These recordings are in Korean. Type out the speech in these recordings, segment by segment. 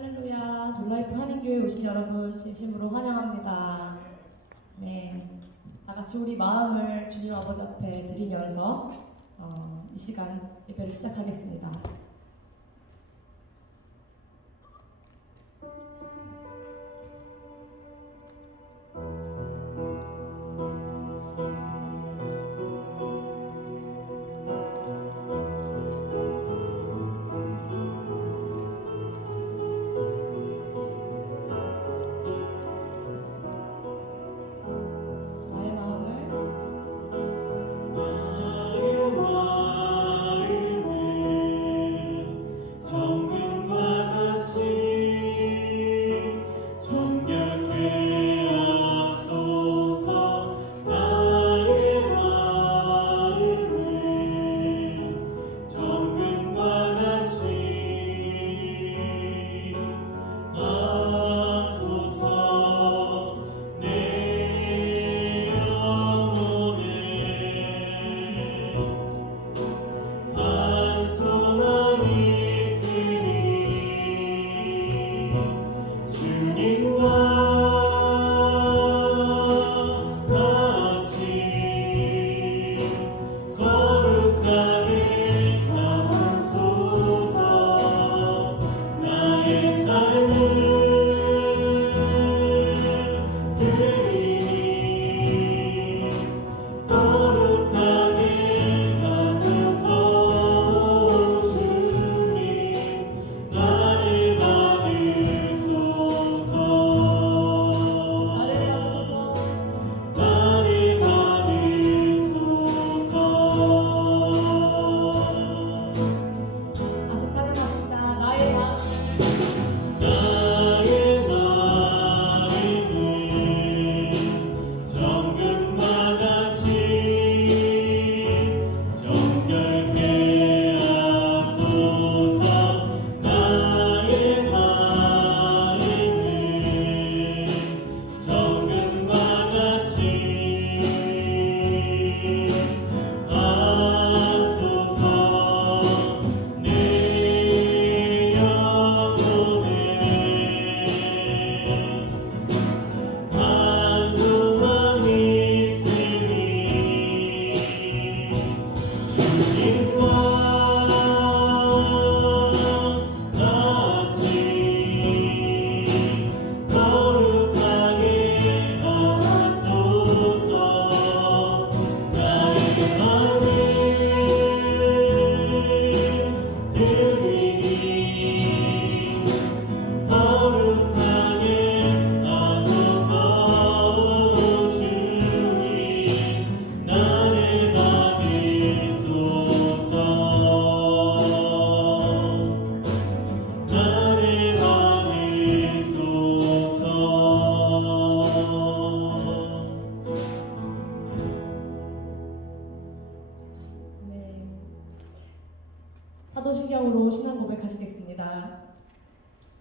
할렐루야, 놀라이프 한인교회 오신 여러분 진심으로 환영합니다. 네, 다 같이 우리 마음을 주님 아버지 앞에 드리면서 이 시간 예배를 시작하겠습니다. 사도신경으로 신앙 고백하시겠습니다.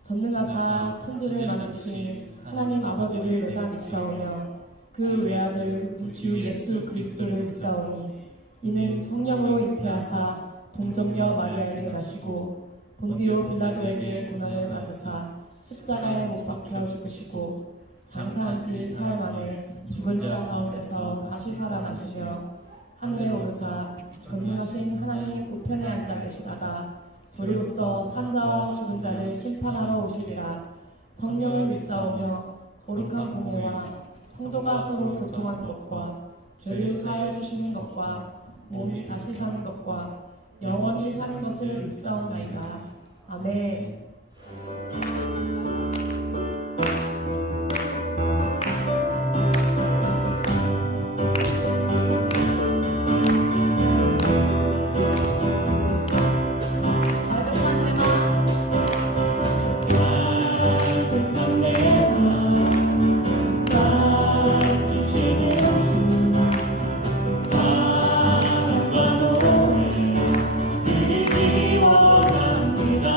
전능하사 천지를 만드신 하나님 아버지를 내가 믿사오며 그 외아들 우리 주 예수 그리스도를 믿사오니 이는 성령으로 잉태하사 동정녀 마리아에게 나시고 본디오 빌라도에게 고난을 받으사 십자가에 못 박혀 죽으시고 장사한 지 사흘 만에 죽은 자 가운데서 다시 살아나시며 하늘에 오르사 전능하신 하나님 우편에 앉아 계시다가 저리로서 산자와 죽은 자를 심판하러 오시리라. 성령을 믿사오며 거룩한 공예와 성도가 서로 교통하는 것과 죄를 사하여 주시는 것과 몸이 다시 사는 것과 영원히 사는 것을 믿사옵나이다. 아멘. 그리 원합니다.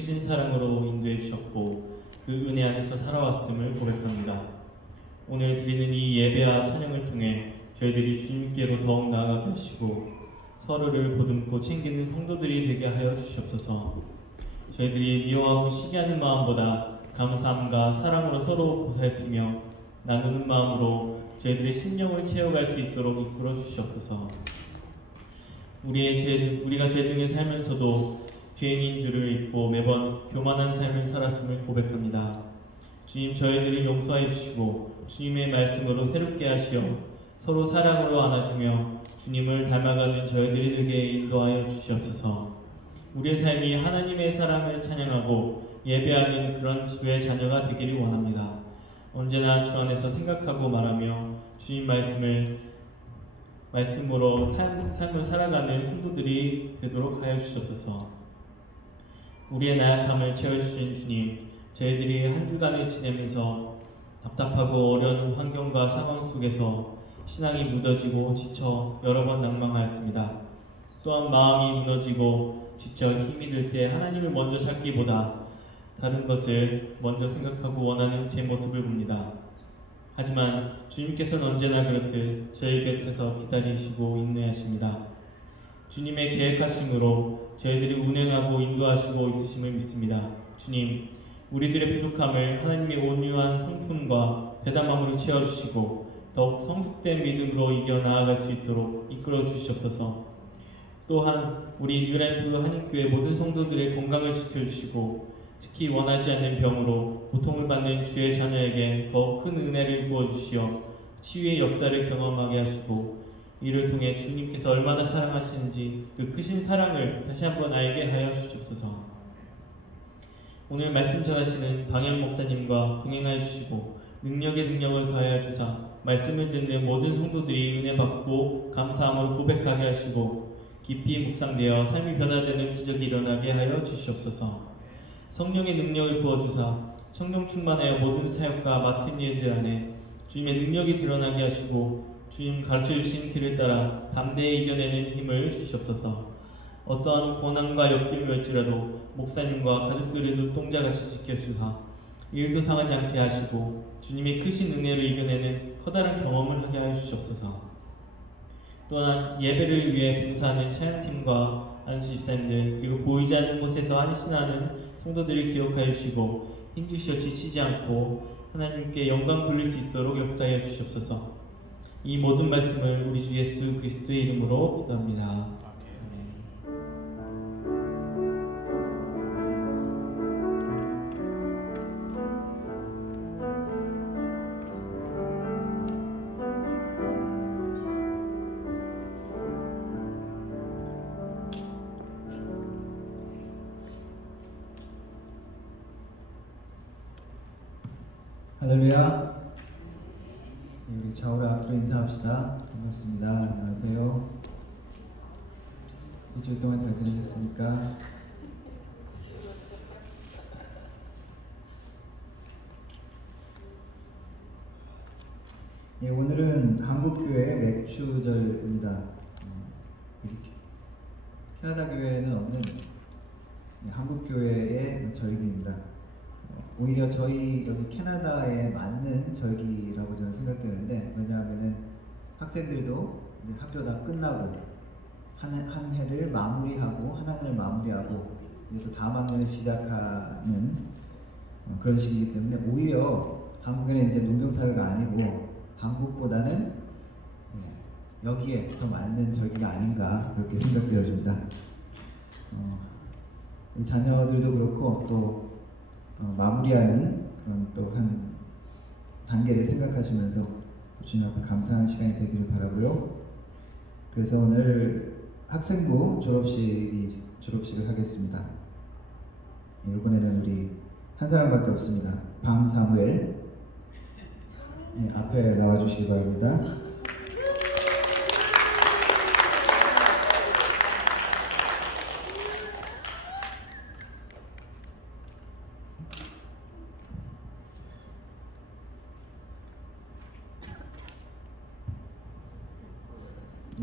크신 사랑으로 인도해 주셨고 그 은혜 안에서 살아왔음을 고백합니다. 오늘 드리는 이 예배와 찬양을 통해 저희들이 주님께로 더욱 나아가게 하시고 서로를 보듬고 챙기는 성도들이 되게 하여 주시옵소서. 저희들이 미워하고 시기하는 마음보다 감사함과 사랑으로 서로 보살피며 나누는 마음으로 저희들의 심령을 채워갈 수 있도록 이끌어 주시옵소서. 우리가 죄 중에 살면서도 죄인인 줄을 잊고 매번 교만한 삶을 살았음을 고백합니다. 주님, 저희들을 용서해 주시고 주님의 말씀으로 새롭게 하시어 서로 사랑으로 안아주며 주님을 닮아가는 저희들이 되게 인도하여 주시옵소서. 우리의 삶이 하나님의 사랑을 찬양하고 예배하는 그런 주의 자녀가 되기를 원합니다. 언제나 주 안에서 생각하고 말하며 주님 말씀으로 삶을 살아가는 성도들이 되도록 하여 주시옵소서. 우리의 나약함을 채워주신 주님, 저희들이 한 주간을 지내면서 답답하고 어려운 환경과 상황 속에서 신앙이 무너지고 지쳐 여러 번 낭망하였습니다. 또한 마음이 무너지고 지쳐 힘이 들 때 하나님을 먼저 찾기보다 다른 것을 먼저 생각하고 원하는 제 모습을 봅니다. 하지만 주님께서는 언제나 그렇듯 저희 곁에서 기다리시고 인내하십니다. 주님의 계획하심으로 저희들이 운행하고 인도하시고 있으심을 믿습니다. 주님, 우리들의 부족함을 하나님의 온유한 성품과 배담함으로 채워주시고 더욱 성숙된 믿음으로 이겨 나아갈 수 있도록 이끌어 주시옵소서. 또한 우리 뉴라이프 한인교회 모든 성도들의 건강을 지켜주시고 특히 원하지 않는 병으로 고통을 받는 주의 자녀에게 더 큰 은혜를 부어주시어 치유의 역사를 경험하게 하시고 이를 통해 주님께서 얼마나 사랑하시는지 그 크신 사랑을 다시 한번 알게 하여 주시옵소서. 오늘 말씀 전하시는 방현 목사님과 동행하여 주시고 능력에 능력을 더하여 주사 말씀을 듣는 모든 성도들이 은혜 받고 감사함으로 고백하게 하시고 깊이 묵상되어 삶이 변화되는 기적이 일어나게 하여 주시옵소서. 성령의 능력을 부어주사 성령 충만하여 모든 사역과 맡은 일들 안에 주님의 능력이 드러나게 하시고 주님 가르쳐주신 길을 따라 담대히 이겨내는 힘을 주시옵소서. 어떠한 고난과 역경이 올지라도 목사님과 가족들의 눈동자같이 지켜주사 일도 상하지 않게 하시고 주님의 크신 은혜로 이겨내는 커다란 경험을 하게 하여 주시옵소서. 또한 예배를 위해 봉사하는 찬양팀과 안수 집사님들 그리고 보이지 않는 곳에서 안신하는 성도들을 기억하여 주시고 힘주시어 지치지 않고 하나님께 영광 돌릴 수 있도록 역사해 주시옵소서. 이 모든 말씀을 우리 주 예수 그리스도의 이름으로 기도합니다. 할렐루야. 우리 좌우를 앞으로 인사합시다. 반갑습니다. 안녕하세요. 일주일 동안 잘 지내셨습니까? 예, 오늘은 한국교회 맥주절입니다. 캐나다 교회에는 없는 한국교회의 절기입니다. 오히려 저희 여기 캐나다에 맞는 절기라고 저는 생각되는데, 왜냐하면은 학생들도 이제 학교 다 끝나고 한 해를 마무리하고 한 학년을 마무리하고 이제 또 다음 학년을 시작하는 그런 시기이기 때문에 오히려 한국에는 이제 농경사회가 아니고 한국보다는 여기에 더 맞는 절기가 아닌가 그렇게 생각되어집니다. 우리 자녀들도 그렇고 또 마무리하는 그런 또 한 단계를 생각하시면서 주님 앞에 감사하는 시간이 되기를 바라고요. 그래서 오늘 학생부 졸업식을 하겠습니다. 이번에는 우리 한 사람밖에 없습니다. 방사무엘 앞에 나와주시기 바랍니다.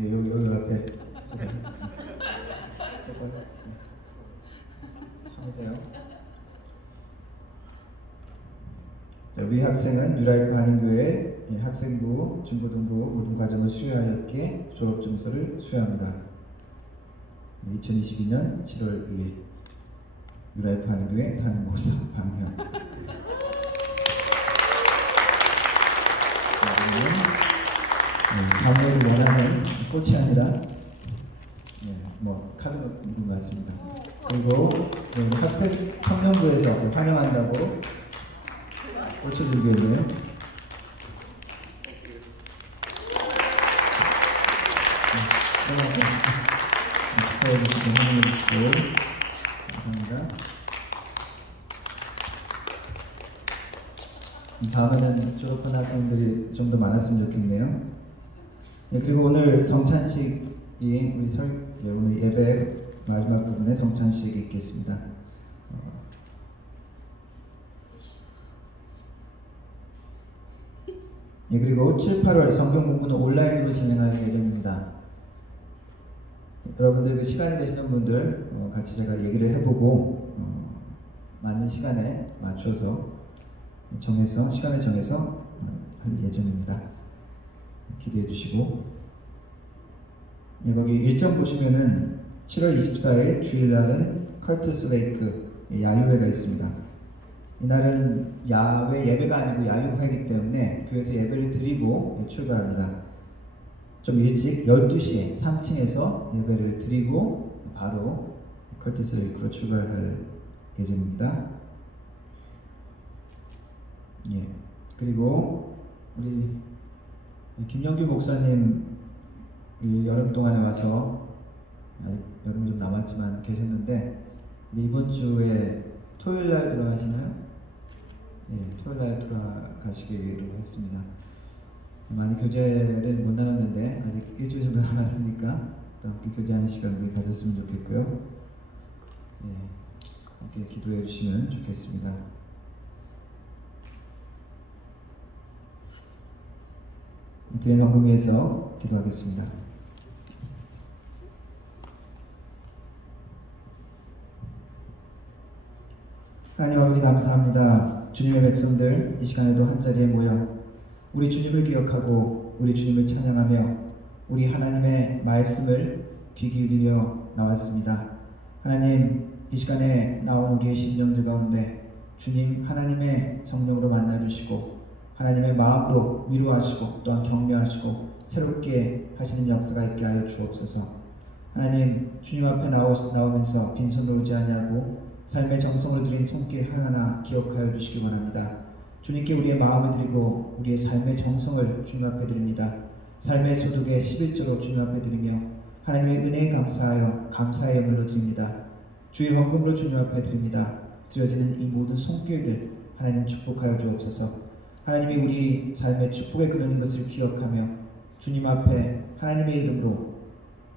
여기 앞에 참으세요. 위 학생은 뉴라이프 한인교회 학생부, 중고등부 모든 과정을 수료하였기에 졸업증서를 수여합니다. 2022년 7월 2일 뉴라이프 한인교회 담임 목사 방면. 자녀를 원하는 꽃이 아니라 카드 있는 것 같습니다. 그리고 학생 청년부에서 환영한다고 꽃을 들고 있네요. 축하해주시고 환영해주시고 감사합니다. 다음에는 졸업한 학생들이 좀 더 많았으면 좋겠네요. 그리고 오늘 성찬식이 오늘 예배 마지막 부분에 성찬식이 있겠습니다. 그리고 7, 8월 성경 공부는 온라인으로 진행할 예정입니다. 여러분들 그 시간이 되시는 분들 같이 제가 얘기를 해보고 맞는 시간에 맞춰서 시간을 정해서 할 예정입니다. 기대해 주시고 여기 일정 보시면은 7월 24일 주일날은 커티스 레이크 야유회가 있습니다. 이날은 야외 예배가 아니고 야유회이기 때문에 교회에서 예배를 드리고 출발합니다. 좀 일찍 12시에 3층에서 예배를 드리고 바로 커티스 레이크로 출발할 예정입니다. 그리고 우리 김영규 목사님 여름 동안에 와서 아직 여름 좀 남았지만 계셨는데 이번 주에 토요일 날 돌아가시나요? 토요일 날 돌아가시기로 했습니다. 많이 교제를 못 나눴는데 아직 일주일 정도 남았으니까 또 함께 교제하는 시간을 가졌으면 좋겠고요. 함께 기도해 주시면 좋겠습니다. 드린 헌금 위해서 기도하겠습니다. 하나님 아버지 감사합니다. 주님의 백성들 이 시간에도 한자리에 모여 우리 주님을 기억하고 우리 주님을 찬양하며 우리 하나님의 말씀을 귀 기울이려 나왔습니다. 하나님 이 시간에 나온 우리의 심령들 가운데 주님 하나님의 성령으로 만나주시고 하나님의 마음으로 위로하시고 또한 격려하시고 새롭게 하시는 역사가 있게 하여 주옵소서. 하나님 주님 앞에 나오면서 빈손으로 오지 아니하고 삶의 정성을 들인 손길 하나하나 기억하여 주시기 원합니다. 주님께 우리의 마음을 드리고 우리의 삶의 정성을 주님 앞에 드립니다. 삶의 소득의 11조로 주님 앞에 드리며 하나님의 은혜에 감사하여 감사의 예물로 드립니다. 주의 헌금으로 주님 앞에 드립니다. 드려지는 이 모든 손길들 하나님 축복하여 주옵소서. 하나님이 우리 삶의 축복의 근원인 것을 기억하며 주님 앞에 하나님의 이름으로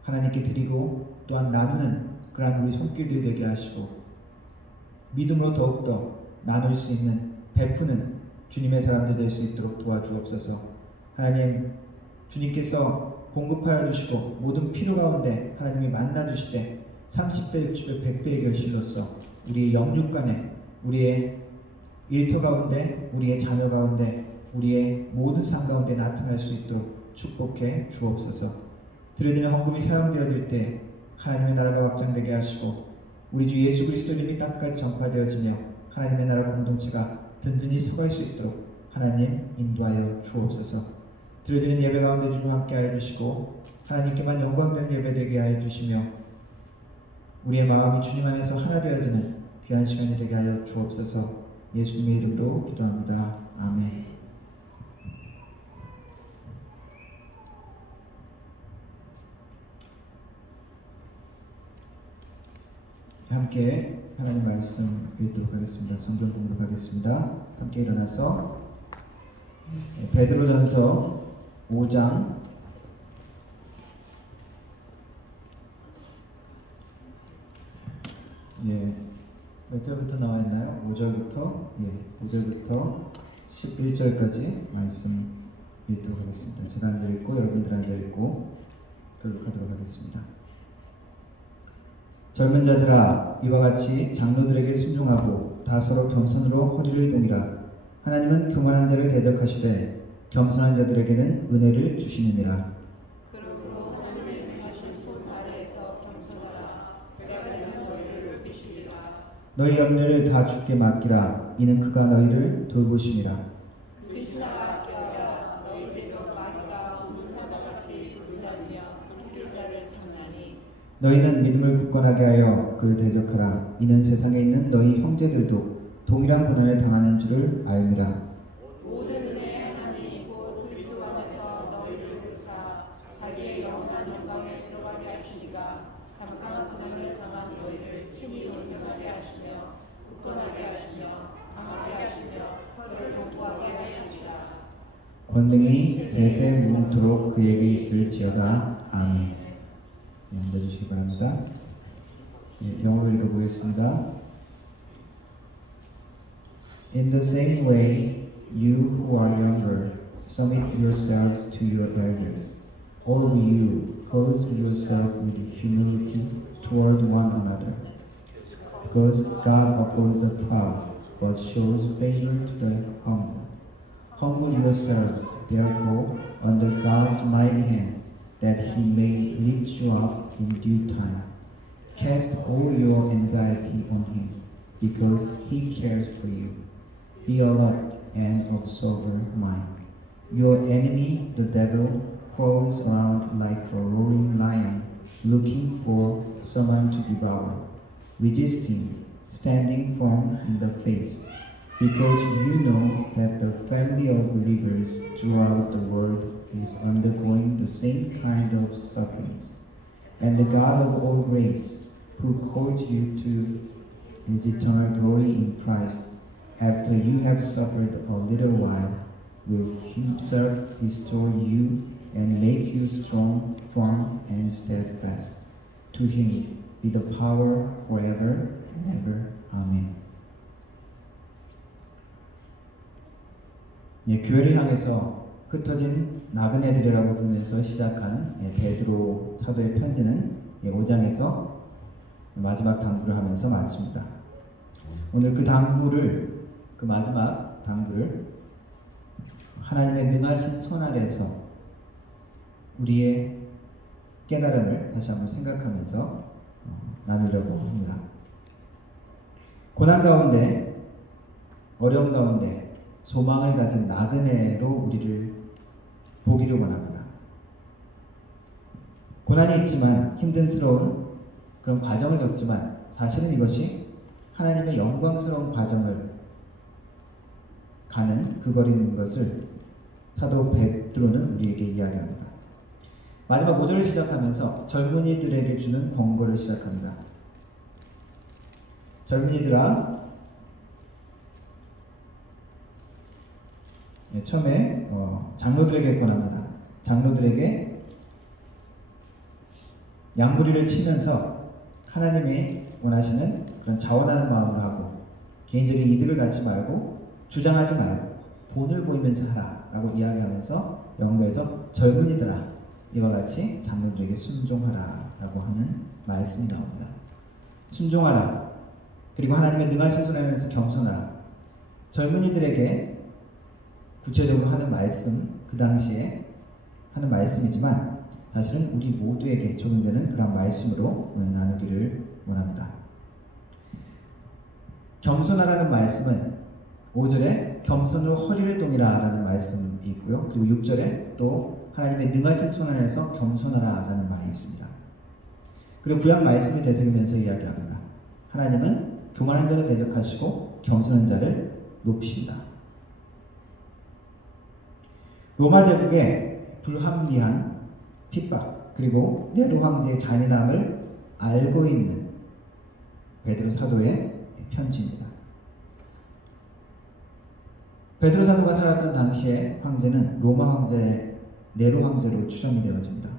하나님께 드리고 또한 나누는 그러한 우리 손길들이 되게 하시고 믿음으로 더욱더 나눌 수 있는 베푸는 주님의 사람들 될 수 있도록 도와주옵소서. 하나님 주님께서 공급하여 주시고 모든 필요 가운데 하나님이 만나 주시되 30배, 60배, 100배의 결실로서 우리의 영육간에 우리의 일터 가운데 우리의 자녀 가운데 우리의 모든 삶 가운데 나타날 수 있도록 축복해 주옵소서. 드려지는 헌금이 사용되어질 때 하나님의 나라가 확장되게 하시고 우리 주 예수 그리스도 이름이 땅까지 전파되어지며 하나님의 나라 공동체가 든든히 서갈 수 있도록 하나님 인도하여 주옵소서. 드려지는 예배 가운데 주님 함께하여 주시고 하나님께만 영광되는 예배 되게 하여 주시며 우리의 마음이 주님 안에서 하나 되어지는 귀한 시간이 되게 하여 주옵소서. 예수님의 이름으로 기도합니다. 아멘. 함께 하나님 말씀 읽도록 하겠습니다. 성경 공부록 하겠습니다. 함께 일어나서 베드로전서 5장 몇 절부터 나와 있나요? 5절부터 5절부터 11절까지 말씀 읽도록 하겠습니다. 제가 앉아 읽고 여러분들 앉아 읽고 교육하도록 하겠습니다. 젊은 자들아 이와 같이 장로들에게 순종하고 다 서로 겸손으로 허리를 동이라. 하나님은 교만한 자를 대적하시되 겸손한 자들에게는 은혜를 주시느니라. 그러므로 하나님의 능하신 손 아래에서 겸손하라. 그가 되면 너희를 높이시리라. 너희 염려를 다 주께 맡기라. 이는 그가 너희를 돌보심이라. 크시나가 깨어라. 너희 대적 마귀가 우는 사자같이 돌려다니며 숨길 자를 찾나니. 너희는 믿음을 굳건하게 하여 그를 대적하라. 이는 세상에 있는 너희 형제들도 동일한 고난을 당하는 줄을 알미라. 모든 은혜의 하나님 곧 그리스도 안에서 너희를 부르사 자기의 영원한 영광에 들어가게 하시니가 잠깐 고난을 당한 너희를 친히 온전하게 하시며 굳건하게 하시며 강하게 하시며 혀를 통통하게 하시리라. 권능이 세세 무궁토록 그에게 있을지어다. 아멘. 앉아주시기 바랍니다. 영어로 읽어보겠습니다. In the same way, you who are younger, submit yourselves to your elders. All of you, clothe yourself with humility toward one another. Because God opposes the proud, but shows favor to the humble. Humble yourselves, therefore, under God's mighty hand, that He may lift you up in due time. Cast all your anxiety on Him, because He cares for you. Be alert and of sober mind. Your enemy, the devil, crawls around like a roaring lion, looking for someone to devour. Resist him, standing firm in the face, because you know that the family of believers throughout the world is undergoing the same kind of sufferings. And the God of all grace, who called you to His eternal glory in Christ, after you have suffered a little while, will Himself restore you and make you strong, firm, and steadfast. To Him be the power forever and ever. Amen. 교회를 향해서 흩어진 나그네들이라고 부르면서 시작한 베드로 사도의 편지는 5장에서 마지막 당부를 하면서 마칩니다. 오늘 그 마지막 당부를 하나님의 능하신 손 아래에서 우리의 깨달음을 다시 한번 생각하면서 나누려고 합니다. 고난 가운데, 어려움 가운데 소망을 가진 나그네로 우리를 보기를 원합니다. 고난이 있지만 힘든스러운 그런 과정을 겪지만 사실은 이것이 하나님의 영광스러운 과정을 가는 그 거리인 것을 사도 베드로는 우리에게 이야기합니다. 마지막 5절을 시작하면서 젊은이들에게 주는 권고를 시작합니다. 젊은이들아, 처음에 장로들에게 권합니다. 장로들에게 양무리를 치면서 하나님이 원하시는 그런 자원하는 마음으로 하고 개인적인 이득을 갖지 말고 주장하지 말고 본을 보이면서 하라 라고 이야기하면서 영어에서 젊은이들아 이와 같이 장로들에게 순종하라 라고 하는 말씀이 나옵니다. 순종하라, 그리고 하나님의 능하신 손 안에서 겸손하라. 젊은이들에게 구체적으로 하는 말씀, 그 당시에 하는 말씀이지만 사실은 우리 모두에게 적용되는 그런 말씀으로 오늘 나누기를 원합니다. 겸손하라는 말씀은 5절에 겸손으로 허리를 동이라 라는 말씀이 있고요. 그리고 6절에 또 하나님의 능하신 손 안에서 겸손하라 라는 말이 있습니다. 그리고 구약 말씀을 되새기면서 이야기합니다. 하나님은 교만한 자를 대적하시고 겸손한 자를 높이신다. 로마 제국의 불합리한 핍박 그리고 네로 황제의 잔인함을 알고 있는 베드로 사도의 편지입니다. 베드로 사도가 살았던 당시에 황제는 로마 황제 네로 황제로 추정이 되어집니다.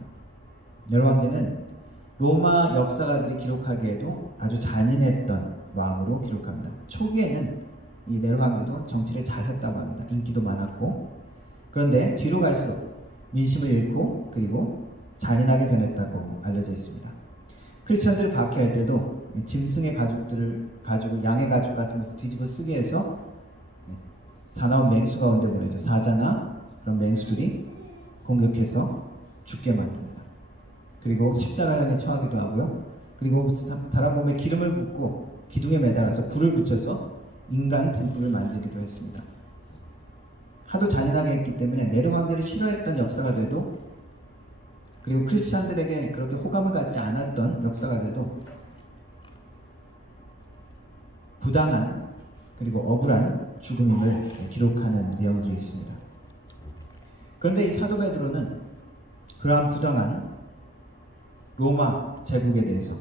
네로 황제는 로마 역사가들이 기록하기에도 아주 잔인했던 왕으로 기록합니다. 초기에는 이 네로 황제도 정치를 잘했다고 합니다. 인기도 많았고, 그런데 뒤로 갈수록 민심을 잃고 그리고 잔인하게 변했다고 알려져 있습니다. 크리스천들을 박해할 때도 짐승의 가죽들을 가지고 양의 가죽 같은 것을 뒤집어 쓰게 해서 사나운 맹수 가운데 보내죠. 사자나 그런 맹수들이 공격해서 죽게 만듭니다. 그리고 십자가형에 처하기도 하고요. 그리고 사람 몸에 기름을 붓고 기둥에 매달아서 불을 붙여서 인간 등불을 만들기도 했습니다. 하도 잔인하게 했기 때문에 네로 황제를 싫어했던 역사가들도, 그리고 크리스찬들에게 그렇게 호감을 갖지 않았던 역사가들도 부당한 그리고 억울한 죽음을 기록하는 내용들이 있습니다. 그런데 이 사도 베드로는 그러한 부당한 로마 제국에 대해서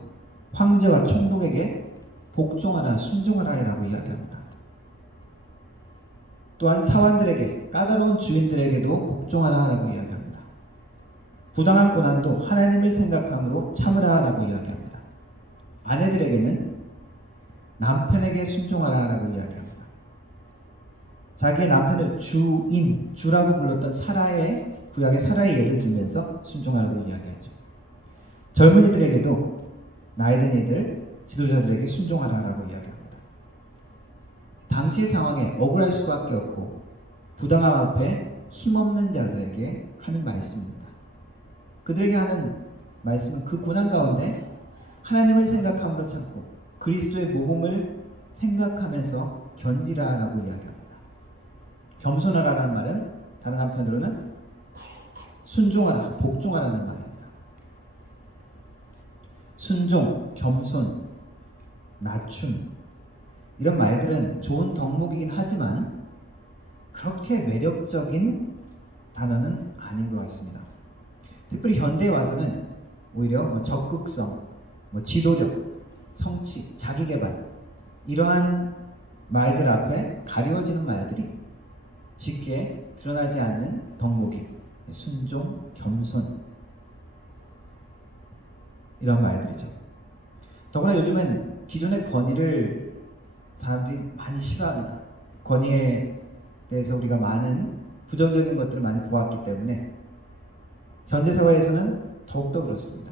황제와 총독에게 복종하라, 순종하라라고 이야기합니다. 또한 사환들에게, 까다로운 주인들에게도 복종하라라고 이야기합니다. 부당한 고난도 하나님을 생각함으로 참으라라고 이야기합니다. 아내들에게는 남편에게 순종하라라고 이야기합니다. 자기의 남편을 주인, 주라고 불렀던 사라의, 구약의 사라의 예를 들면서 순종하라고 이야기하죠. 젊은이들에게도 나이든 이들, 지도자들에게 순종하라라고 이야기합니다. 당시의 상황에 억울할 수밖에 없고 부당함 앞에 힘없는 자들에게 하는 말씀입니다. 그들에게 하는 말씀은 그 고난 가운데 하나님을 생각함으로 참고 그리스도의 모범을 생각하면서 견디라라고 이야기합니다. 겸손하라는 말은 다른 한편으로는 순종하라, 복종하라는 말입니다. 순종, 겸손, 낮춤, 이런 말들은 좋은 덕목이긴 하지만 그렇게 매력적인 단어는 아닌 것 같습니다. 특별히 현대에 와서는 오히려 적극성, 지도력, 성취, 자기개발, 이러한 말들 앞에 가려지는 말들이 쉽게 드러나지 않는 덕목이 순종, 겸손, 이런 말들이죠. 더구나 요즘은 기존의 권위를 사람들이 많이 싫어합니다. 권위에 대해서 우리가 많은 부정적인 것들을 많이 보았기 때문에 현대사회에서는 더욱더 그렇습니다.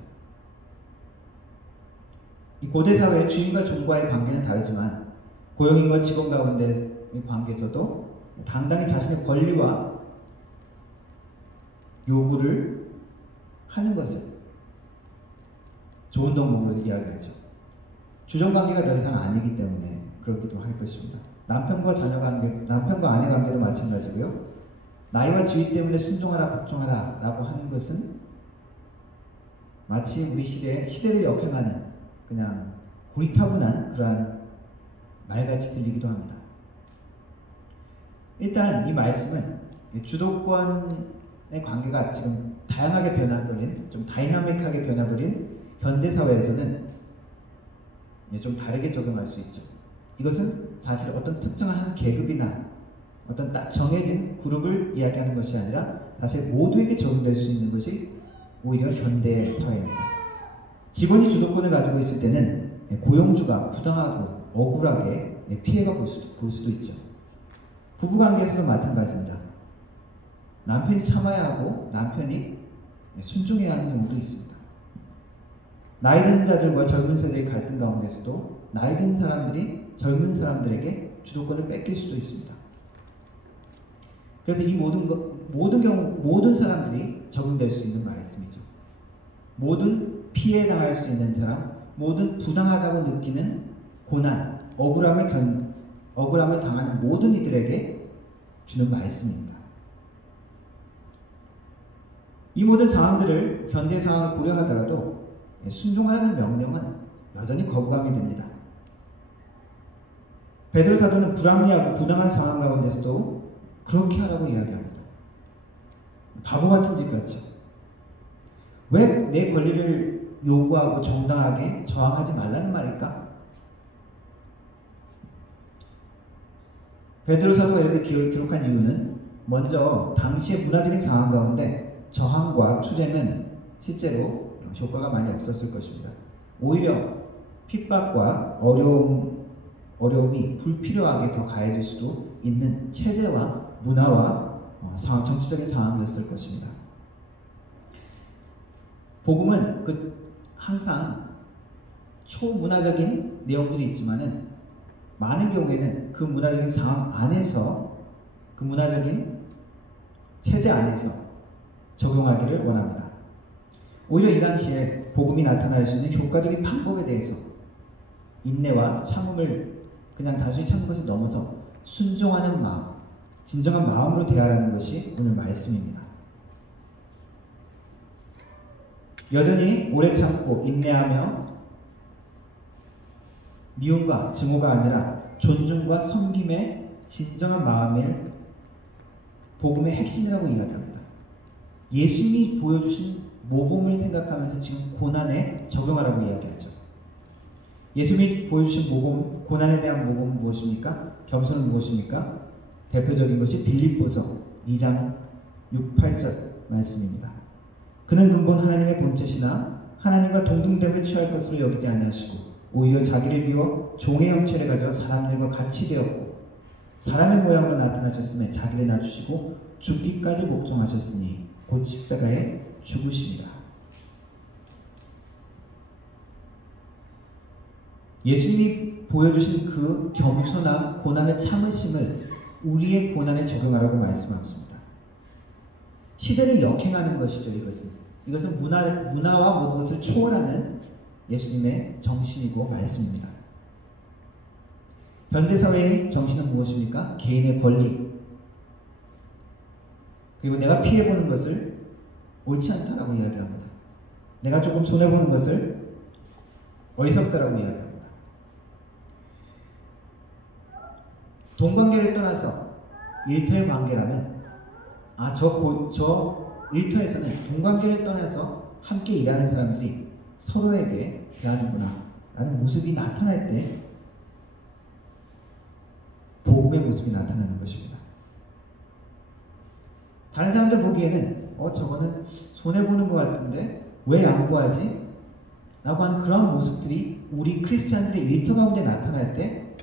이 고대사회의 주인과 종과의 관계는 다르지만 고용인과 직원 가운데의 관계에서도 당당히 자신의 권리와 요구를 하는 것을 좋은 덕목으로 이야기하죠. 주정관계가 더 이상 아니기 때문에 그렇기도 할 것입니다. 남편과 자녀 관계, 남편과 아내 관계도 마찬가지고요. 나이와 지위 때문에 순종하라, 복종하라 라고 하는 것은 마치 우리 시대를 역행하는 그냥 고리타분한 그러한 말같이 들리기도 합니다. 일단 이 말씀은 주도권의 관계가 지금 다양하게 변화버린, 좀 다이나믹하게 변화버린 현대사회에서는 좀 다르게 적용할 수 있죠. 이것은 사실 어떤 특정한 계급이나 어떤 딱 정해진 그룹을 이야기하는 것이 아니라 사실 모두에게 적용될 수 있는 것이 오히려 현대 사회입니다. 직원이 주도권을 가지고 있을 때는 고용주가 부당하고 억울하게 피해가 볼 수도 있죠. 부부관계에서도 마찬가지입니다. 남편이 참아야 하고 남편이 순종해야 하는 경우도 있습니다. 나이든 자들과 젊은 세대의 갈등 가운데서도 나이든 사람들이 젊은 사람들에게 주도권을 뺏길 수도 있습니다. 그래서 이 모든 사람들이 적용될 수 있는 말씀이죠. 모든 피해당할 수 있는 사람, 모든 부당하다고 느끼는 고난, 억울함을 당하는 모든 이들에게 주는 말씀입니다. 이 모든 상황들을 현대 상황을 고려하더라도 순종하라는 명령은 여전히 거부감이 듭니다. 베드로 사도는 불합리하고 부당한 상황 가운데서도 그렇게 하라고 이야기합니다. 바보 같은 짓 같죠. 왜 내 권리를 요구하고 정당하게 저항하지 말라는 말일까? 베드로 사도가 이렇게 기록한 이유는 먼저 당시의 문화적인 상황 가운데 저항과 투쟁은 실제로 효과가 많이 없었을 것입니다. 오히려 핍박과 어려움이 불필요하게 더 가해질 수도 있는 체제와 문화와 정치적인 상황이었을 것입니다. 복음은 항상 초문화적인 내용들이 있지만은 많은 경우에는 그 문화적인 상황 안에서 그 문화적인 체제 안에서 적용하기를 원합니다. 오히려 이 당시에 복음이 나타날 수 있는 효과적인 방법에 대해서 인내와 참음을 그냥 단순히 참는 것을 넘어서 순종하는 마음, 진정한 마음으로 대하라는 것이 오늘 말씀입니다. 여전히 오래 참고 인내하며 미움과 증오가 아니라 존중과 섬김의 진정한 마음을 복음의 핵심이라고 이야기합니다. 예수님이 보여주신 모범을 생각하면서 지금 고난에 적용하라고 이야기하죠. 예수님이 보여주신 모범, 고난에 대한 모범은 무엇입니까? 겸손은 무엇입니까? 대표적인 것이 빌립보서 2장 6, 8절 말씀입니다. 그는 근본 하나님의 본체시나 하나님과 동등됨을 취할 것으로 여기지 아니하시고 오히려 자기를 비워 종의 형체를 가져 사람들과 같이 되었고 사람의 모양으로 나타나셨음에 자기를 낮추시고 죽기까지 복종하셨으니 곧 십자가에 죽으심이라. 예수님이 보여주신 그 겸손함, 고난의 참으심을 우리의 고난에 적용하라고 말씀하십니다. 시대를 역행하는 것이죠. 이것은 문화와 모든 것을 초월하는 예수님의 정신이고 말씀입니다. 현대사회의 정신은 무엇입니까? 개인의 권리, 그리고 내가 피해보는 것을 옳지 않다라고 이야기합니다. 내가 조금 손해보는 것을 어리석다라고 이야기합니다. 동관계를 떠나서 일터의 관계라면 저 일터에서는 동관계를 떠나서 함께 일하는 사람들이 서로에게 대하는구나 라는 모습이 나타날 때 복음의 모습이 나타나는 것입니다. 다른 사람들 보기에는 저거는 손해보는 것 같은데 왜 양보하지? 라고 하는 그런 모습들이 우리 크리스찬들의 일터 가운데 나타날 때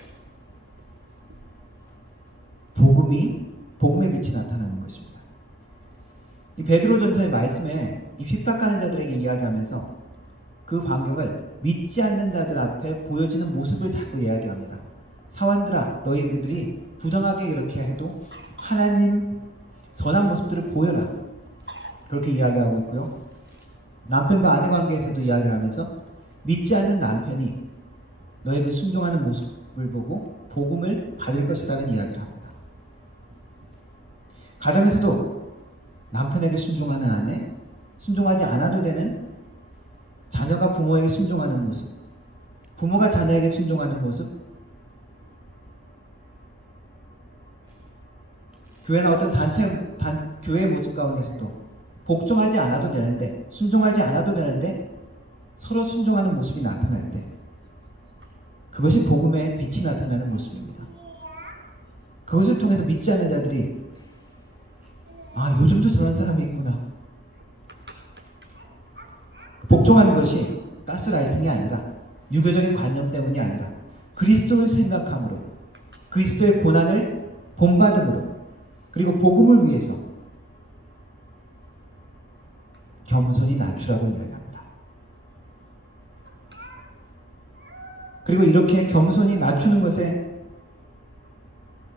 복음의 빛이 나타나는 것입니다. 이 베드로전서의 말씀에 이 핍박하는 자들에게 이야기하면서 그 광경을 믿지 않는 자들 앞에 보여지는 모습을 자꾸 이야기합니다. 사환들아, 너희들이 부정하게 이렇게 해도 하나님 선한 모습들을 보여라. 그렇게 이야기하고 있고요. 남편과 아내 관계에서도 이야기를 하면서 믿지 않는 남편이 너에게 순종하는 모습을 보고 복음을 받을 것이라는 이야기를 합니다. 가정에서도 남편에게 순종하는 아내, 순종하지 않아도 되는 자녀가 부모에게 순종하는 모습, 부모가 자녀에게 순종하는 모습, 교회나 어떤 교회의 모습 가운데서도 복종하지 않아도 되는데, 순종하지 않아도 되는데 서로 순종하는 모습이 나타날 때 그것이 복음의 빛이 나타나는 모습입니다. 그것을 통해서 믿지 않는 자들이 요즘도 저런 사람이 있구나. 복종하는 것이 가스라이팅이 아니라 유교적인 관념 때문이 아니라 그리스도를 생각함으로, 그리스도의 고난을 본받음으로, 그리고 복음을 위해서 겸손히 낮추라고 이야기합니다. 그리고 이렇게 겸손히 낮추는 것의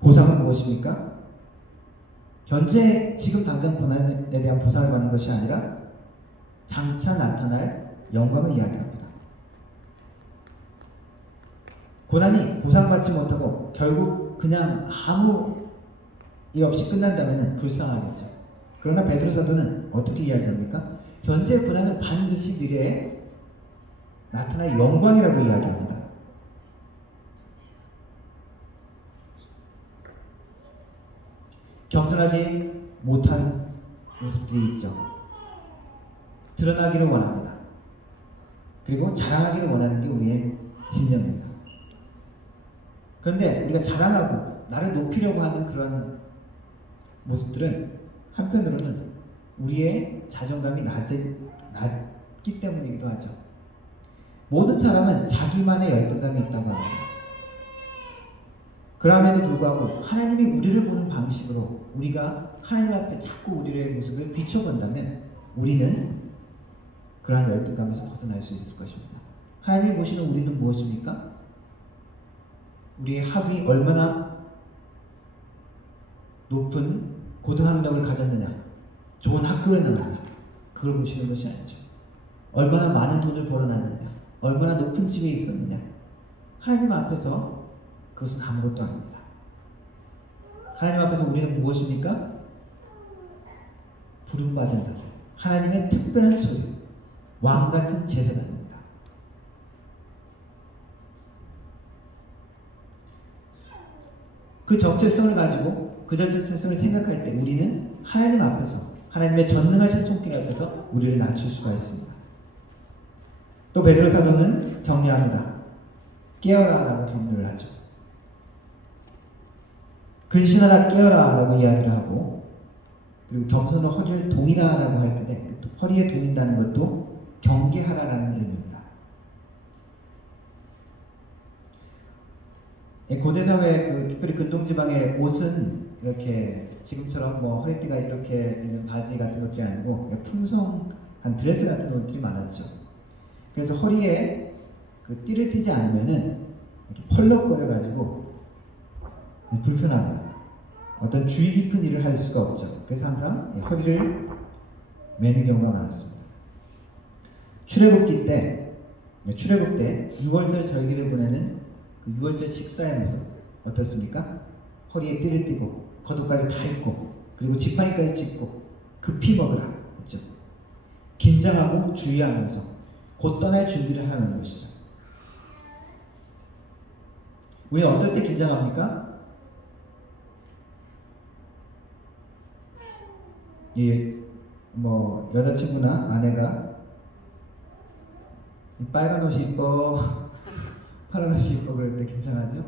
보상은 무엇입니까? 현재 지금 당장 고난에 대한 보상을 받는 것이 아니라 장차 나타날 영광을 이야기합니다. 고난이 보상받지 못하고 결국 그냥 아무 일 없이 끝난다면 불쌍하겠죠. 그러나 베드로 사도는 어떻게 이야기합니까? 현재의 고난은 반드시 미래에 나타날 영광이라고 이야기합니다. 겸손하지 못한 모습들이 있죠. 드러나기를 원합니다. 그리고 자랑하기를 원하는 게 우리의 심령입니다. 그런데 우리가 자랑하고 나를 높이려고 하는 그런 모습들은 한편으로는 우리의 자존감이 낮기 때문이기도 하죠. 모든 사람은 자기만의 열등감이 있다고 합니다. 그럼에도 불구하고 하나님이 우리를 보는 방식으로 우리가 하나님 앞에 자꾸 우리의 모습을 비춰본다면 우리는 그러한 열등감에서 벗어날 수 있을 것입니다. 하나님이 보시는 우리는 무엇입니까? 우리의 학이 얼마나 높은 고등학력을 가졌느냐, 좋은 학교에 나갔느냐, 그걸 보시는 것이 아니죠. 얼마나 많은 돈을 벌어놨느냐, 얼마나 높은 집에 있었느냐, 하나님 앞에서 그것은 아무것도 아닙니다. 하나님 앞에서 우리는 무엇입니까? 부름받은 자들, 하나님의 특별한 소유, 왕같은 제사장입니다. 그 적절성을 가지고 그 적절성을 생각할 때 우리는 하나님 앞에서, 하나님의 전능하신 손길 앞에서 우리를 낮출 수가 있습니다. 또 베드로 사도는 격려합니다. 깨어라 라고 격려를 하죠. 근신하라 깨어라 라고 이야기를 하고, 그리고 겸손으로 허리를 동이라 라고 할 때 허리에 동인다는 것도 경계하라라는 의미입니다. 고대사회 특별히 근동지방의 옷은 이렇게 지금처럼 뭐 허리띠가 이렇게 있는 바지 같은 것들이 아니고 풍성한 드레스 같은 옷들이 많았죠. 그래서 허리에 그 띠를 띠지 않으면은 이렇게 펄럭거려 가지고 불편합니다. 어떤 주의 깊은 일을 할 수가 없죠. 그래서 항상 허리를 매는 경우가 많았습니다. 출애굽기 때, 출애굽 때 6월절 절기를 보내는 그 6월절 식사의 모습 어떻습니까? 허리에 띠를 띠고 겉옷까지 다 입고 그리고 지팡이까지 짚고 급히 먹으라 했죠. 긴장하고 주의하면서 곧 떠날 준비를 하는 것이죠. 우리는 어떨 때 긴장합니까? 뭐 여자친구나 아내가 빨간 옷이 이뻐, 파란 옷이 이뻐 그럴 때 긴장하죠.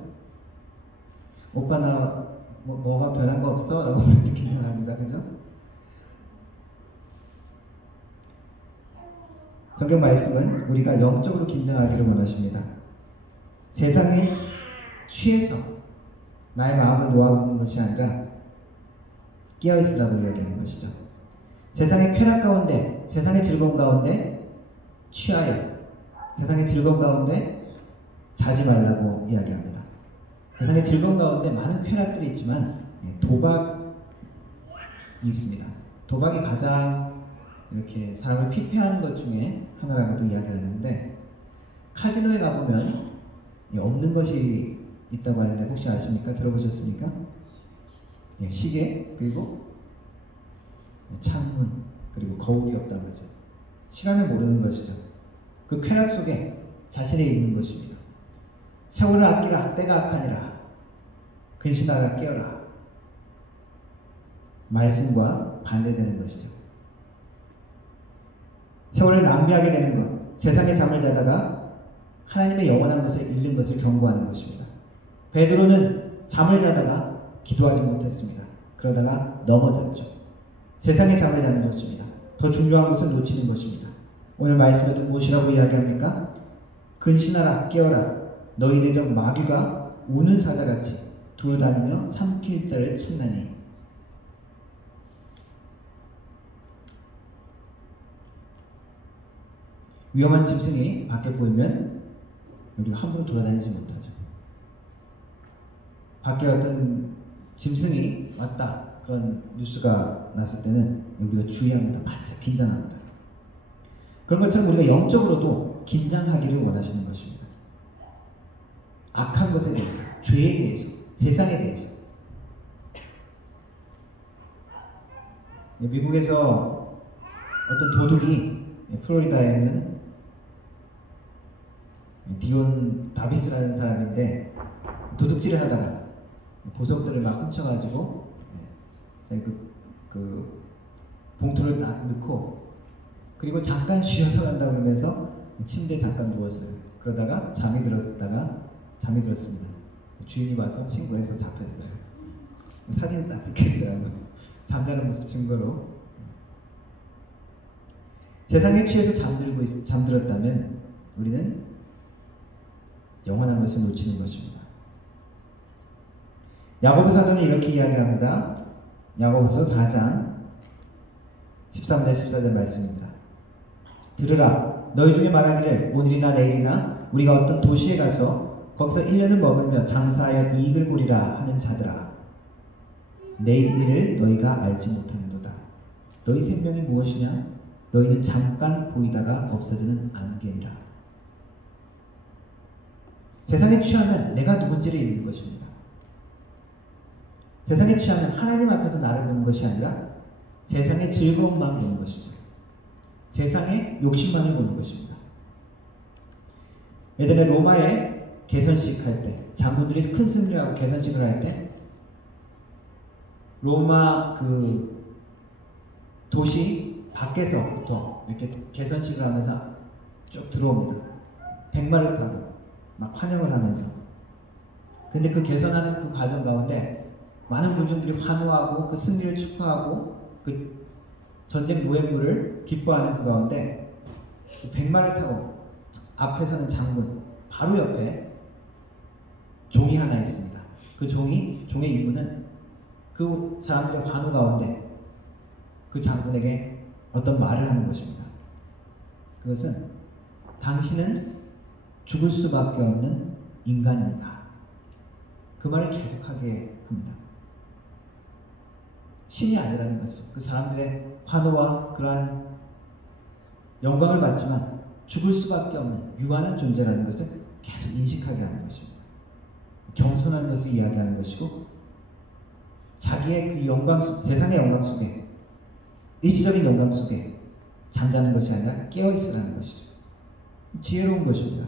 오빠 나 뭐가 변한 거 없어? 라고 그럴 때 긴장합니다. 그죠? 성경 말씀은 우리가 영적으로 긴장하기를 원하십니다. 세상에 취해서 나의 마음을 놓아보는 것이 아니라 깨어있으라고 이야기하는 것이죠. 세상의 쾌락 가운데, 세상의 즐거움 가운데 취하여 세상의 즐거움 가운데 자지 말라고 이야기합니다. 세상의 즐거움 가운데 많은 쾌락들이 있지만 도박이 있습니다. 도박이 가장 이렇게 사람을 피폐하는 것 중에 하나라고도 이야기를 했는데, 카지노에 가보면 없는 것이 있다고 하는데 혹시 아십니까? 들어보셨습니까? 시계, 그리고 창문, 그리고 거울이 없다는 거죠. 시간을 모르는 것이죠. 그 쾌락 속에 자신이 있는 것입니다. 세월을 아끼라, 때가 악하니라. 근신하라, 깨어라. 말씀과 반대되는 것이죠. 세월을 낭비하게 되는 것, 세상의 잠을 자다가 하나님의 영원한 것을 잃는 것을 경고하는 것입니다. 베드로는 잠을 자다가 기도하지 못했습니다. 그러다가 넘어졌죠. 세상의 잠을 자는 것입니다. 더 중요한 것을 놓치는 것입니다. 오늘 말씀에도 무엇이라고 이야기합니까? 근신하라, 깨어라. 너희 내적 마귀가 우는 사자같이 두루다니며 삼킬 자를 찾나니. 위험한 짐승이 밖에 보이면 우리가 함부로 돌아다니지 못하죠. 밖에 어떤 짐승이 왔다, 그런 뉴스가 났을 때는 우리가 주의합니다. 바짝 긴장합니다. 그런 것처럼 우리가 영적으로도 긴장하기를 원하시는 것입니다. 악한 것에 대해서, 죄에 대해서, 세상에 대해서. 미국에서 어떤 도둑이 플로리다에 있는 디온 다비스라는 사람인데 도둑질을 하다가 보석들을 막 훔쳐가지고 그 봉투를 딱 넣고 그리고 잠깐 쉬어서 간다고 하면서 침대에 잠깐 누웠어요. 그러다가 잠이 들었습니다. 주인이 와서 신고해서 잡혔어요. 사진이 딱 찍혀있더라고요. 잠자는 모습 증거로. 세상에 취해서 잠들었다면 우리는 영원한 것을 놓치는 것입니다. 야고보 사도는 이렇게 이야기합니다. 야고보서 4장 13절 14절 말씀입니다. 들으라, 너희 중에 말하기를 오늘이나 내일이나 우리가 어떤 도시에 가서 거기서 1년을 머물며 장사하여 이익을 보리라 하는 자들아, 내일 일을 너희가 알지 못하는도다. 너희 생명이 무엇이냐? 너희는 잠깐 보이다가 없어지는 안개니라. 세상에 취하면 내가 누군지를 잃는 것입니다. 세상에 취하면 하나님 앞에서 나를 보는 것이 아니라 세상의 즐거움만 보는 것이죠. 세상의 욕심만을 보는 것입니다. 예전에 로마에 개선식 할 때, 장군들이 큰 승리하고 개선식을 할 때, 로마 그 도시 밖에서부터 이렇게 개선식을 하면서 쭉 들어옵니다. 백마를 타고 막 환영을 하면서. 그런데 그 개선하는 그 과정 가운데 많은 군중들이 환호하고 그 승리를 축하하고 그 전쟁 무행물을 기뻐하는 그 가운데 그 백마를 타고 앞에 서는 장군 바로 옆에 종이 하나 있습니다. 그 종의 임무는 그 사람들의 환호 가운데 그 장군에게 어떤 말을 하는 것입니다. 그것은 당신은 죽을 수밖에 없는 인간입니다. 그 말을 계속하게 합니다. 신이 아니라는 것이죠. 그 사람들의 환호와 그러한 영광을 받지만 죽을 수밖에 없는 유한한 존재라는 것을 계속 인식하게 하는 것입니다. 겸손한 것을 이야기하는 것이고 자기의 그 영광, 세상의 영광 속에 일시적인 영광 속에 잠자는 것이 아니라 깨어있으라는 것이죠. 지혜로운 것입니다.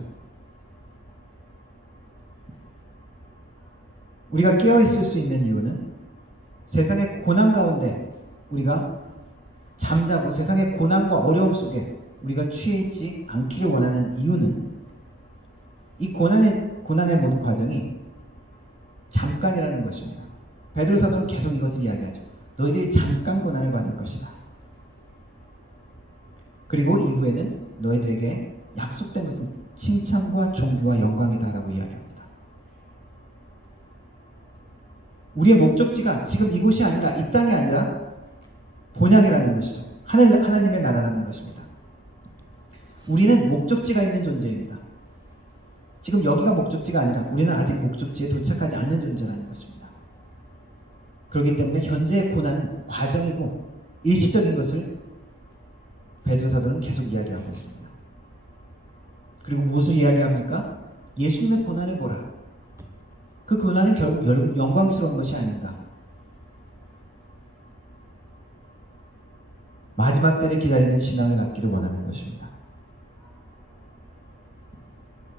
우리가 깨어있을 수 있는 이유는 세상의 고난 가운데 우리가 잠자고 세상의 고난과 어려움 속에 우리가 취해있지 않기를 원하는 이유는 이 고난의 모든 과정이 잠깐이라는 것입니다. 베드로 사도는 계속 이것을 이야기하죠. 너희들이 잠깐 고난을 받을 것이다. 그리고 이후에는 너희들에게 약속된 것은 칭찬과 존귀와 영광이다 라고 이야기합니다. 우리의 목적지가 지금 이곳이 아니라 이 땅이 아니라 본향이라는 것이죠. 하나님의 나라라는 것입니다. 우리는 목적지가 있는 존재입니다. 지금 여기가 목적지가 아니라 우리는 아직 목적지에 도착하지 않는 존재라는 것입니다. 그렇기 때문에 현재의 고난은 과정이고 일시적인 것을 베드로 사도는 계속 이야기하고 있습니다. 그리고 무엇을 이야기합니까? 예수님의 고난을 보라. 그 고난은 결국 영광스러운 것이 아닌가. 마지막 때를 기다리는 신앙을 갖기를 원하는 것입니다.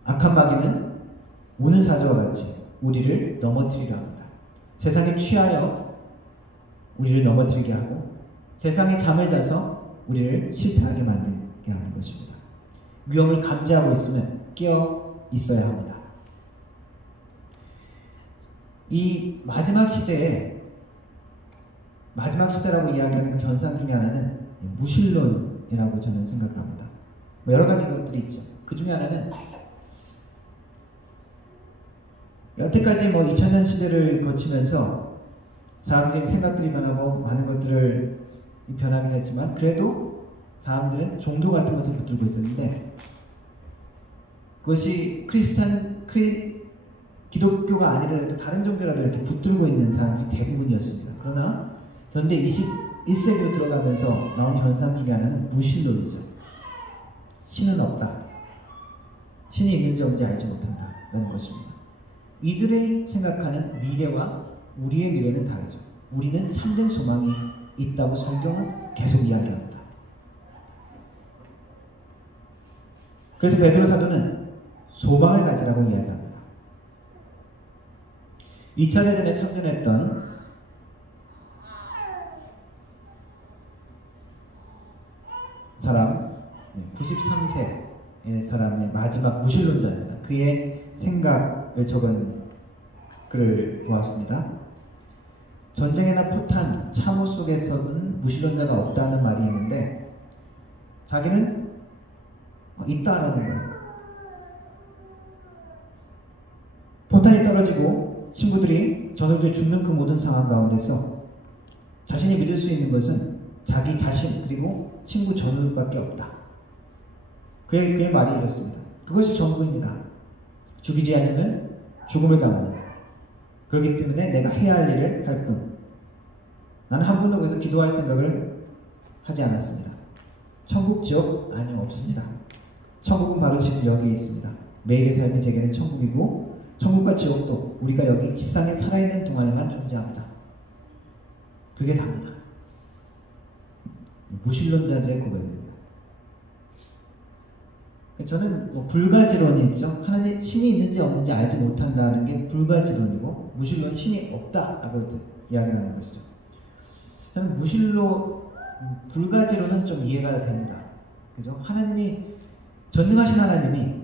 악한 마귀는 오는 사자와 같이 우리를 넘어뜨리려 합니다. 세상에 취하여 우리를 넘어뜨리게 하고 세상에 잠을 자서 우리를 실패하게 만들게 하는 것입니다. 위험을 감지하고 있으면 깨어 있어야 합니다. 이 마지막 시대라고 이야기하는 그 현상 중에 하나는 무신론이라고 저는 생각을 합니다. 여러 가지 것들이 있죠. 그 중에 하나는 여태까지 2000년 시대를 거치면서 사람들의 생각들이 변하고 많은 것들을 변하긴 했지만 그래도 사람들은 종교 같은 것을 붙들고 있었는데 그것이 기독교가 아니더라도 다른 종교라도 이렇게 붙들고 있는 사람들이 대부분이었습니다. 그러나 현대 21세기로 들어가면서 나온 현상 중에 하나는 무신론이죠. 신은 없다. 신이 있는지 없는지 알지 못한다라는 것입니다. 이들의 생각하는 미래와 우리의 미래는 다르죠. 우리는 참된 소망이 있다고 성경은 계속 이야기합니다. 그래서 베드로 사도는 소망을 가지라고 이야기합니다. 2차 대전에 참전했던 사람, 93세의 사람의 마지막 무신론자입니다. 그의 생각을 적은 글을 보았습니다. 전쟁이나 포탄, 참호 속에서는 무신론자가 없다는 말이 있는데 자기는 있다라는 거예요. 포탄이 떨어지고 친구들이 전우들이 죽는 그 모든 상황 가운데서 자신이 믿을 수 있는 것은 자기 자신 그리고 친구 전우밖에 없다. 그의 말이 이렇습니다. 그것이 전부입니다. 죽이지 않으면 죽음을 당하는. 그렇기 때문에 내가 해야 할 일을 할 뿐. 나는 한 번도 거기서 기도할 생각을 하지 않았습니다. 천국 지옥? 아니요, 없습니다. 천국은 바로 지금 여기에 있습니다. 매일의 삶이 제게는 천국이고 천국과 지옥도 우리가 여기 지상에 살아있는 동안에만 존재합니다. 그게 답니다. 무신론자들의 고백입니다. 저는 불가지론이 있죠. 하나님 신이 있는지 없는지 알지 못한다는 게 불가지론이고 무신론 신이 없다라고 이야기를 하는 것이죠. 저는 불가지론은 좀 이해가 됩니다. 그죠? 하나님이 전능하신 하나님이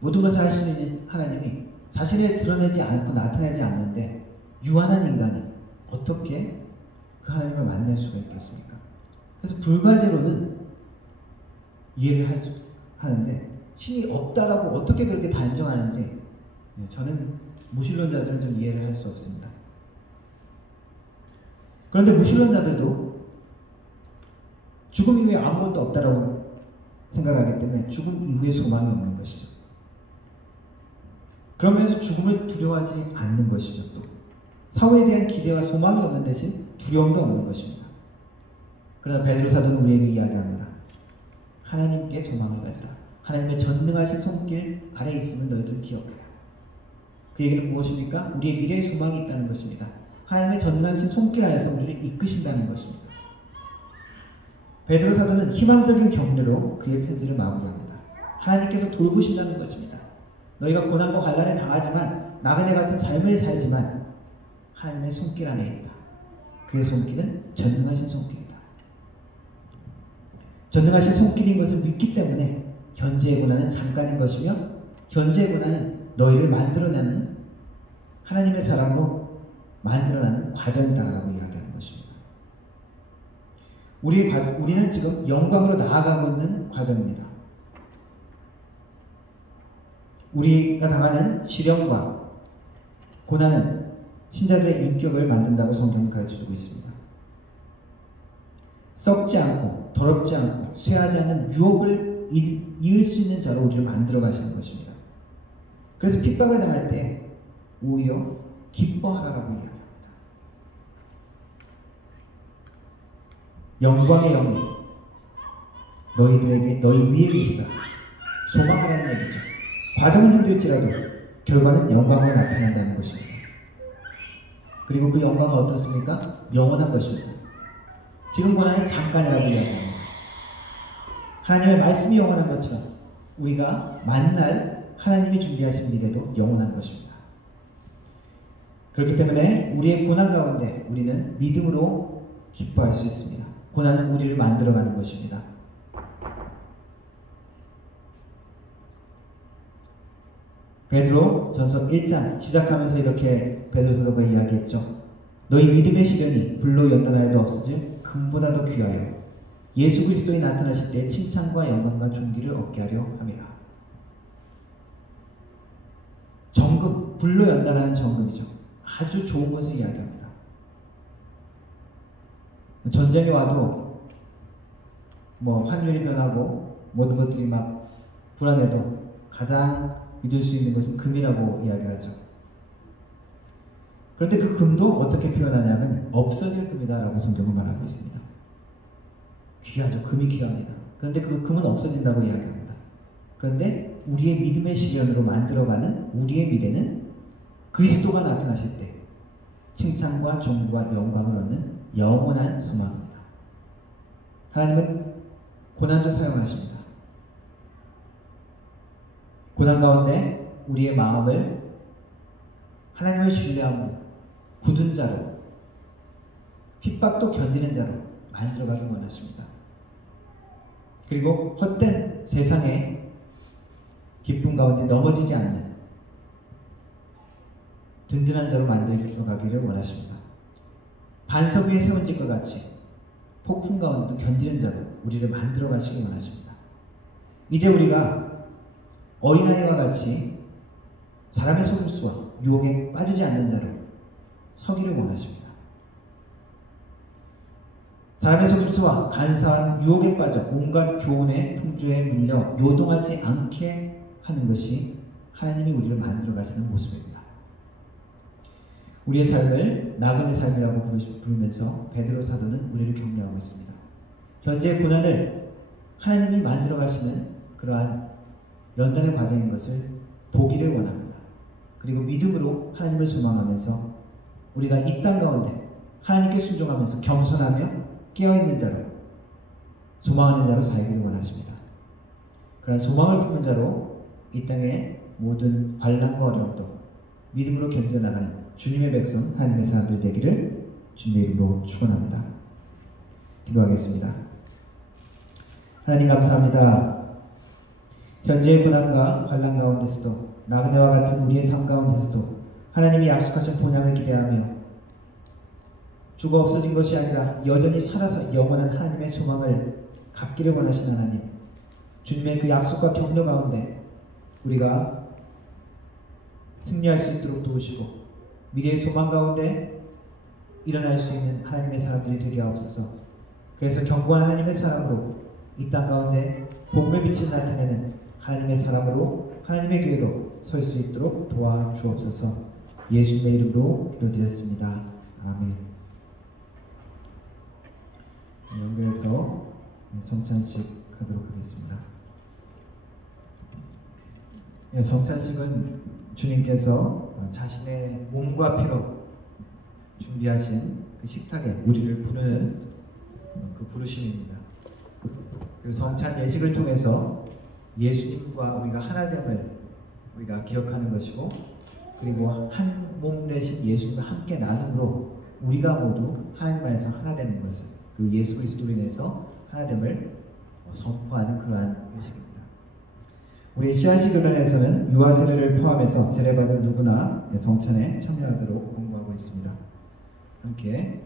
모든 것을 하실 수 있는 하나님이 자신을 드러내지 않고 나타내지 않는데 유한한 인간이 어떻게 그 하나님을 만날 수가 있겠습니까? 그래서 불가지론은 이해를 하는데 신이 없다라고 어떻게 그렇게 단정하는지 저는 무신론자들은 좀 이해를 할 수 없습니다. 그런데 무신론자들도 죽음 이후에 아무것도 없다라고 생각하기 때문에 죽음 이후에 소망이 없는 것이죠. 그러면서 죽음을 두려워하지 않는 것이죠. 또 사후에 대한 기대와 소망이 없는 대신 두려움도 없는 것입니다. 그러나 베드로 사도는 우리에게 이야기합니다. 하나님께 소망을 가지라. 하나님의 전능하신 손길 아래에 있으면 너희들 기억하라. 그 얘기는 무엇입니까? 우리의 미래의 소망이 있다는 것입니다. 하나님의 전능하신 손길 아래에서 우리를 이끄신다는 것입니다. 베드로 사도는 희망적인 격려로 그의 편지를 마무리합니다. 하나님께서 돌보신다는 것입니다. 너희가 고난과 환난에 당하지만 나그네 같은 삶을 살지만 하나님의 손길 안에 있다. 그의 손길은 전능하신 손길이다. 전능하신 손길인 것을 믿기 때문에 현재의 고난은 잠깐인 것이며 현재의 고난은 너희를 만들어내는 하나님의 사랑으로 만들어내는 과정이다라고 이야기하는 것입니다. 우리는 지금 영광으로 나아가고 있는 과정입니다. 우리가 당하는 시련과 고난은 신자들의 인격을 만든다고 성경은 가르쳐주고 있습니다. 썩지 않고 더럽지 않고 쇠하지 않는 유혹을 이을 수 있는 자로 우리를 만들어 가시는 것입니다. 그래서 핍박을 당할 때 오히려 기뻐하라라고 이야기합니다. 영광의 영이 너희 위에 계시다. 소망하라는 얘기죠. 과정은 힘들지라도 결과는 영광으로 나타난다는 것입니다. 그리고 그 영광은 어떻습니까? 영원한 것입니다. 지금 고난은 잠깐이라고 이야기합니다. 하나님의 말씀이 영원한 것처럼 우리가 만날 하나님이 준비하신 미래도 영원한 것입니다. 그렇기 때문에 우리의 고난 가운데 우리는 믿음으로 기뻐할 수 있습니다. 고난은 우리를 만들어가는 것입니다. 베드로 전서 1장 시작하면서 이렇게 베드로 사도가 이야기했죠. 너희 믿음의 시련이 불로 연단하여도 없어질 금보다 더 귀하여 예수 그리스도에 나타나실 때 칭찬과 영광과 존귀를 얻게 하려 함이라. 정금, 불로 연단하는 정금이죠. 아주 좋은 것을 이야기합니다. 전쟁이 와도 환율이 변하고 모든 것들이 막 불안해도 가장 믿을 수 있는 것은 금이라고 이야기하죠. 그런데 그 금도 어떻게 표현하냐면 없어질 금이다라고 성경은 말하고 있습니다. 귀하죠. 금이 귀합니다. 그런데 그 금은 없어진다고 이야기합니다. 그런데 우리의 믿음의 시련으로 만들어가는 우리의 미래는 그리스도가 나타나실 때 칭찬과 존귀와 영광을 얻는 영원한 소망입니다. 하나님은 고난도 사용하십니다. 고난 가운데 우리의 마음을 하나님을 신뢰하고 굳은 자로 핍박도 견디는 자로 만들어가기 원하십니다. 그리고 헛된 세상의 기쁨 가운데 넘어지지 않는 든든한 자로 만들어가기를 원하십니다. 반석 위에 세운 집과 같이 폭풍 가운데도 견디는 자로 우리를 만들어 가시기 원하십니다. 이제 우리가 어린아이와 같이 사람의 속임수와 유혹에 빠지지 않는 자로 서기를 원하십니다. 사람의 속임수와 간사한 유혹에 빠져 온갖 교훈의 풍조에 밀려 요동하지 않게 하는 것이 하나님이 우리를 만들어 가시는 모습입니다. 우리의 삶을 나그네 삶이라고 부르면서 베드로 사도는 우리를 격려하고 있습니다. 현재의 고난을 하나님이 만들어 가시는 그러한 연단의 과정인 것을 보기를 원합니다. 그리고 믿음으로 하나님을 소망하면서 우리가 이 땅 가운데 하나님께 순종하면서 겸손하며 깨어있는 자로 소망하는 자로 살기를 원하십니다. 그런 소망을 품은 자로 이 땅의 모든 환난과 어려움도 믿음으로 견뎌나가는 주님의 백성 하나님의 사람들 되기를 주님의 이름으로 축원합니다. 기도하겠습니다. 하나님 감사합니다. 현재의 고난과 환난 가운데서도 나그네와 같은 우리의 삶 가운데서도 하나님이 약속하신 본향을 기대하며 죽어 없어진 것이 아니라 여전히 살아서 영원한 하나님의 소망을 갖기를 원하시는 하나님, 주님의 그 약속과 격려 가운데 우리가 승리할 수 있도록 도우시고 미래의 소망 가운데 일어날 수 있는 하나님의 사람들이 되게 하옵소서. 그래서 견고한 하나님의 사람으로 이 땅 가운데 복음의 빛을 나타내는 하나님의 사람으로 하나님의 교회로 설 수 있도록 도와주옵소서. 예수님의 이름으로 기도드렸습니다. 아멘. 연결해서 성찬식 하도록 하겠습니다. 성찬식은 주님께서 자신의 몸과 피로 준비하신 그 식탁에 우리를 부르는 그 부르심입니다. 그리고 성찬 예식을 통해서 예수님과 우리가 하나됨을 우리가 기억하는 것이고, 그리고 한 몸 되신 예수님과 함께 나눔으로 우리가 모두 하나님 안에서 하나 되는 것을, 그 예수 그리스도로 인해서 하나됨을 선포하는 그러한 의식입니다. 우리 씨앗이 교단에서는 유아 세례를 포함해서 세례받은 누구나 성찬에 참여하도록 공부하고 있습니다. 함께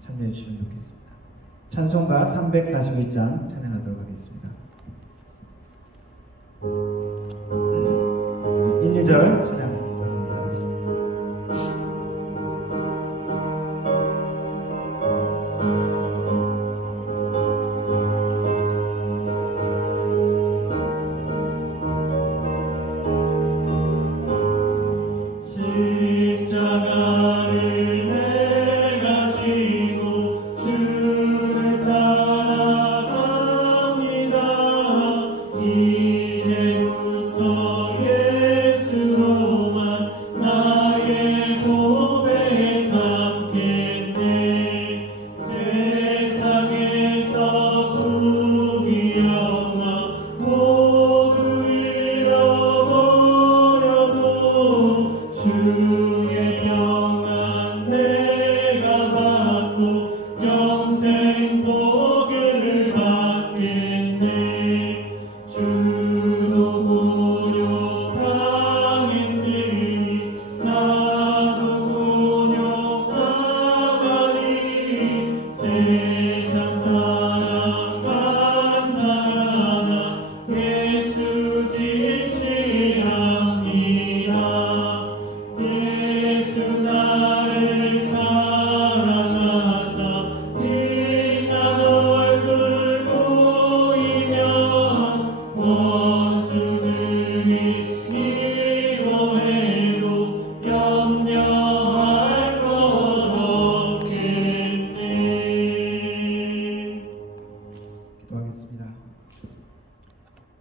참여해 주시면 좋겠습니다. 찬송가 341장 찬양하도록 하겠습니다. 1, 2절 찬양 부탁드립니다.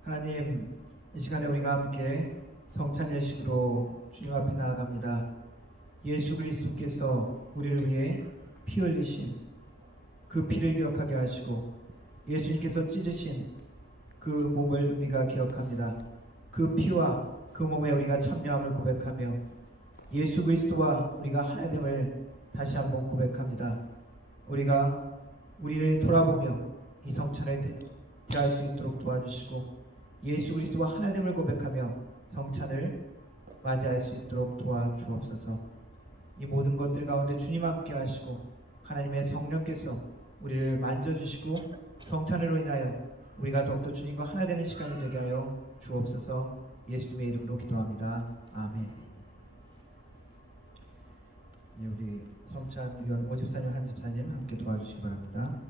하나님, 이 시간에 우리가 함께 성찬 예식으로 주님 앞에 나아갑니다. 예수 그리스도께서 우리를 위해 피 흘리신 그 피를 기억하게 하시고, 예수님께서 찢으신 그 몸을 우리가 기억합니다. 그 피와 그 몸에 우리가 참여함을 고백하며 예수 그리스도와 우리가 하나됨을 다시 한번 고백합니다. 우리가 우리를 돌아보며 이 성찬을 대할 수 있도록 도와주시고, 예수 그리스도와 하나됨을 고백하며 성찬을 맞이할 수 있도록 도와주옵소서. 이 모든 것들 가운데 주님 함께 하시고 하나님의 성령께서 우리를 만져주시고 성찬으로 인하여 우리가 더욱더 주님과 하나 되는 시간이 되게 하여 주옵소서. 예수님의 이름으로 기도합니다. 아멘. 우리 성찬위원 오집사님, 한집사님 함께 도와주시기 바랍니다.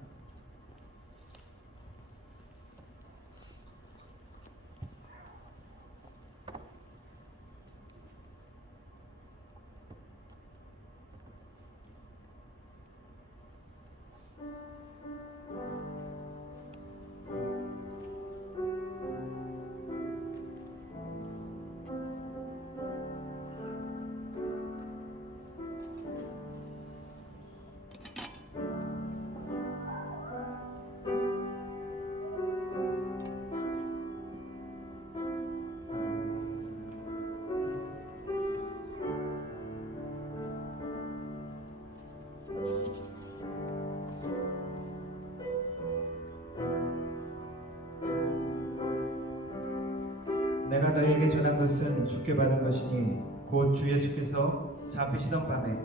너희에게 전한 것은 주께 받은 것이니 곧 주 예수께서 잡히시던 밤에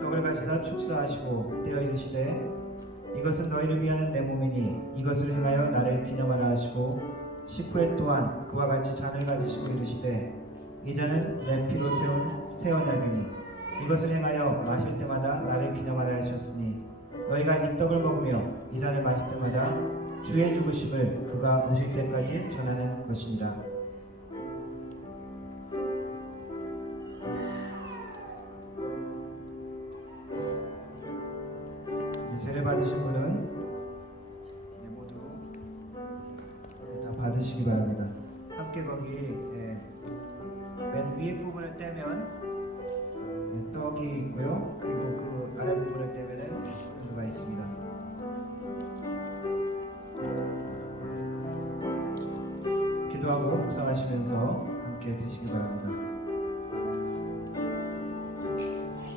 떡을 가지사 축사하시고 떼어 이르시되 이것은 너희를 위하는 내 몸이니 이것을 행하여 나를 기념하라 하시고 식후에 또한 그와 같이 잔을 가지시고 이르시되 이 잔은 내 피로 세운 새 언약이니 이것을 행하여 마실 때마다 나를 기념하라 하셨으니 너희가 이 떡을 먹으며 이 잔을 마실 때마다 주의 죽으심을 그가 오실 때까지 전하는 것이니라. 세례 받으신 분은 모두 다 받으시기 바랍니다. 함께 거기 맨 위에 부분을 떼면 떡이 있고요. 그리고 그 아래 부분을 떼면은 분유가 있습니다. 기도하고 묵상하시면서 함께 드시기 바랍니다.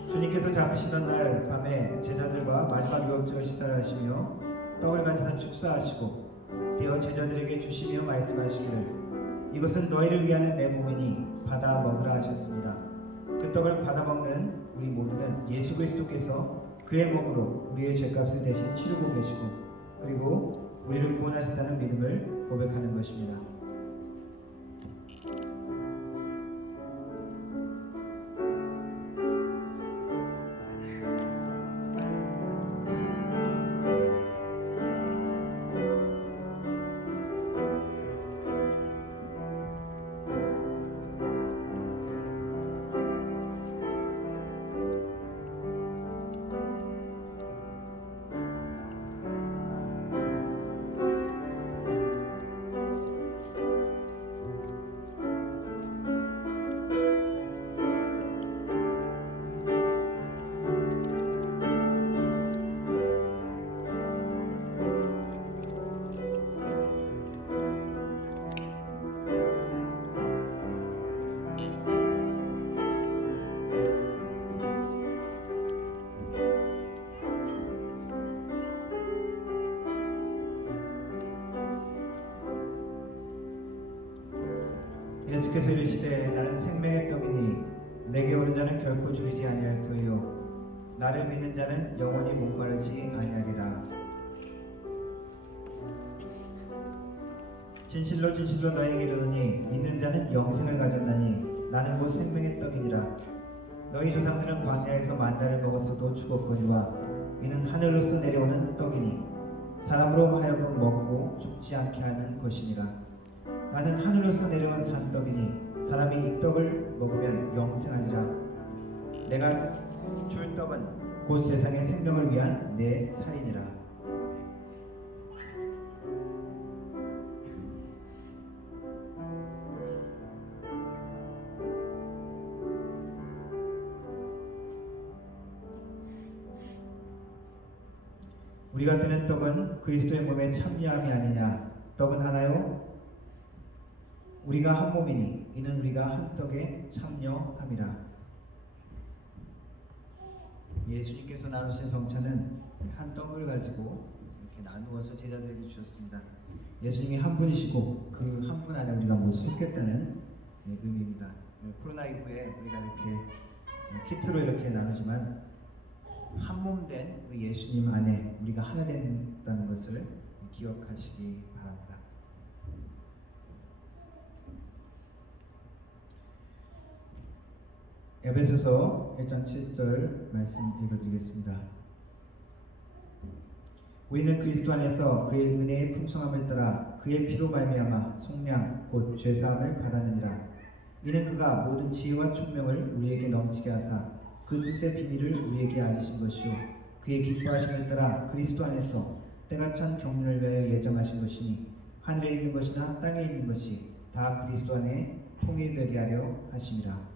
주님께서 잡히시던 날 밤에 제자들과 마지막 유업주를 식사를 하시며 떡을 가지사 축사하시고 떼어 제자들에게 주시며 말씀하시기를 이것은 너희를 위하는 내 몸이니 받아 먹으라 하셨습니다. 그 떡을 받아 먹는 우리 모두는 예수 그리스도께서 그의 몸으로 우리의 죄값을 대신 치르고 계시고 그리고 우리를 구원하셨다는 믿음을 고백하는 것입니다. 예수께서 이르시되 나는 생명의 떡이니 내게 오는 자는 결코 줄이지 아니할 터이요 나를 믿는 자는 영원히 목마르지 아니하리라. 진실로 진실로 너희에게 이르노니 믿는 자는 영생을 가졌나니 나는 곧 생명의 떡이니라. 너희 조상들은 광야에서 만나를 먹었어도 죽었거니와 이는 하늘로서 내려오는 떡이니 사람으로 하여금 먹고 죽지 않게 하는 것이니라. 나는 하늘로서 내려온 산떡이니 사람이 이 떡을 먹으면 영생하리라. 내가 줄 떡은 곧 세상의 생명을 위한 내 살이니라. 우리가 뜨는 떡은 그리스도의 몸에 참여함이 아니냐. 떡은 하나요? 우리가 한 몸이니 이는 우리가 한 떡에 참여함이라. 예수님께서 나누신 성찬은 한 떡을 가지고 이렇게 나누어서 제자들에게 주셨습니다. 예수님이 한 분이시고 그 한 분 안에 우리가 모두 속했다는 의미입니다. 코로나 이후에 우리가 이렇게 키트로 이렇게 나누지만 한 몸 된 우리 예수님 안에 우리가 하나 된다는 것을 기억하시기 바랍니다. 에베소서 1장 7절 말씀 읽어드리겠습니다. 우리는 그리스도 안에서 그의 은혜의 풍성함을 따라 그의 피로 말미암아 속량 곧 죄사함을 받았느니라. 이는 그가 모든 지혜와 총명을 우리에게 넘치게 하사 그 뜻의 비밀을 우리에게 알리신 것이요 그의 기뻐하심을 따라 그리스도 안에서 때가 찬 경륜을 위하여 예정하신 것이니 하늘에 있는 것이나 땅에 있는 것이 다 그리스도 안에 통일되게 하려 하심이라.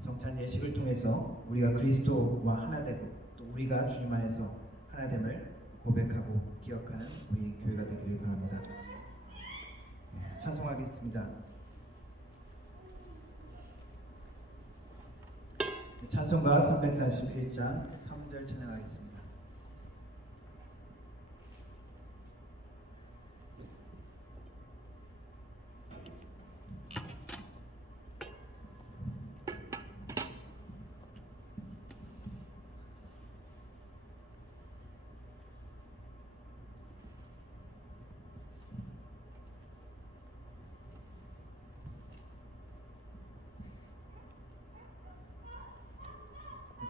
성찬 예식을 통해서 우리가 그리스도와 하나 되고 또 우리가 주님 안에서 하나됨을 고백하고 기억하는 우리 교회가 되기를 바랍니다. 찬송하겠습니다. 찬송가 341장 3절 찬양하겠습니다.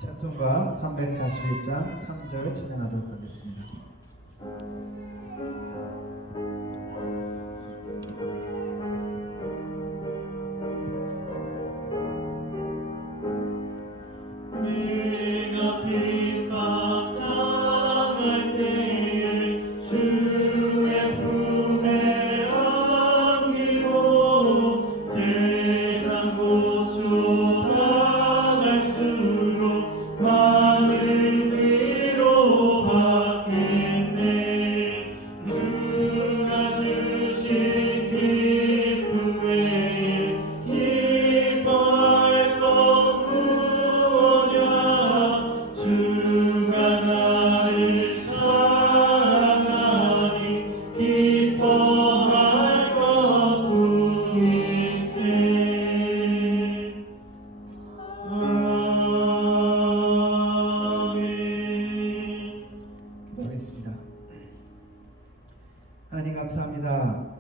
찬송가 341장 3절 찬양하도록 하겠습니다. 내가 핍박당할 때에 주의 품에 안기고 세상 고초 당할수록 많은 위로 받겠네. 주가 주신 기쁨 외에 기뻐할 것 무엇이냐. 주가 나를 사랑하니 기뻐할 것 뿐일세. 아멘. 기도하겠습니다. 하나님 감사합니다.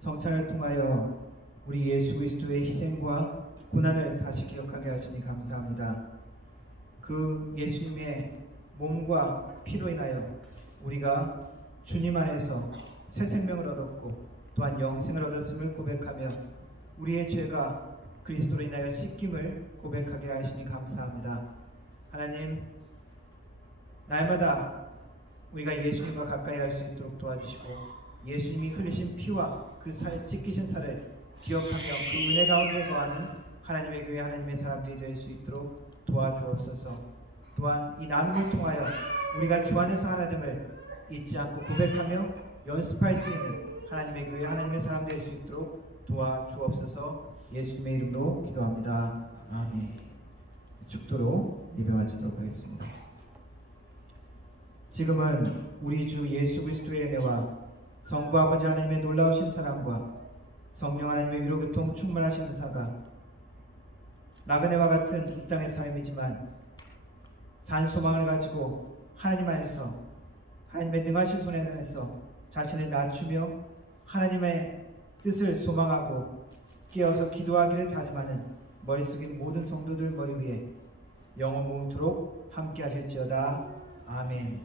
성찬을 통하여 우리 예수 그리스도의 희생과 고난을 다시 기억하게 하시니 감사합니다. 그 예수님의 몸과 피로 인하여 우리가 주님 안에서 새 생명을 얻었고 또한 영생을 얻었음을 고백하며 우리의 죄가 그리스도로 인하여 씻김을 고백하게 하시니 감사합니다. 하나님, 날마다 우리가 예수님과 가까이 할 수 있도록 도와주시고 예수님이 흘리신 피와 그 살, 찢기신 살을 기억하며 그 은혜 가운데 거하는 하나님의 교회, 하나님의 사람들이 될 수 있도록 도와주옵소서. 또한 이 나눔을 통하여 우리가 주 안에서 하나님을 잊지 않고 고백하며 연습할 수 있는 하나님의 교회, 하나님의 사람 될 수 있도록 도와주옵소서. 예수님의 이름으로 기도합니다. 아멘. 축도로 예배 마치도록 하겠습니다. 지금은 우리 주 예수 그리스도의 은혜와 성부 아버지 하나님의 놀라우신 사랑과 성령 하나님의 위로 교통 충만하신 은사가 나그네와 같은 이 땅의 삶이지만 산 소망을 가지고 하나님 안에서 하나님의 능하신 손 안에서 자신을 낮추며 하나님의 뜻을 소망하고 깨어서 기도하기를 다짐하는 머리 숙인 모든 성도들 머리 위에 영원 모음토록 함께 하실지어다. 아멘.